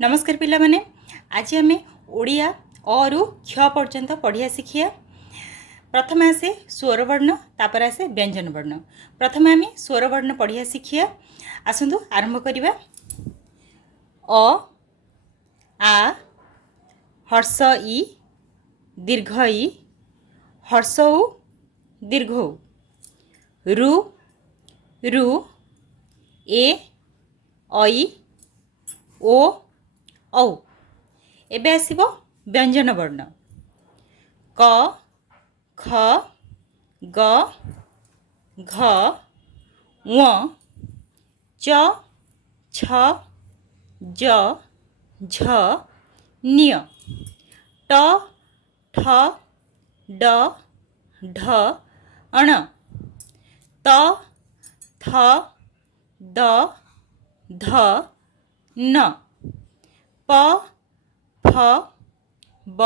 नमस्कार पिला माने आज आम ओडिया अरु क्ष पर्यंत पढ़िया शिखिया। प्रथम आसे स्वर वर्ण तापर आसे व्यंजन वर्ण। प्रथम आम स्वर वर्ण पढ़िया शिखिया। आसतु आरंभ करिबा। अ आ हर्ष इ दीर्घ इ हर्ष उ दीर्घ उ रु रु ए ऐ ओ औ। एबे आसिबो व्यंजन वर्ण क ख ग घ ङ च छ ज झ ञ ट ठ ड ढ अण त थ द ध न प फ ब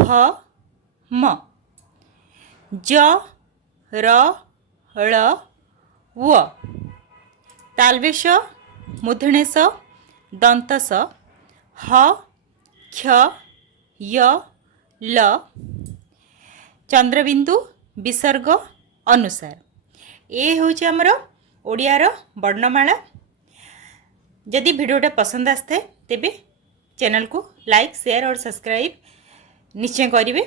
भ म ज र ळ व। तालवेश मूर्धनेश दंतस ह क्ष य ल चंद्रबिंदु विसर्ग अनुसार। ये हूँ आमर ओडियार वर्णमाला। जदि भिडियोटा पसंद आसता तेबे चैनल को लाइक शेयर और सब्सक्राइब निश्चय करेंगे।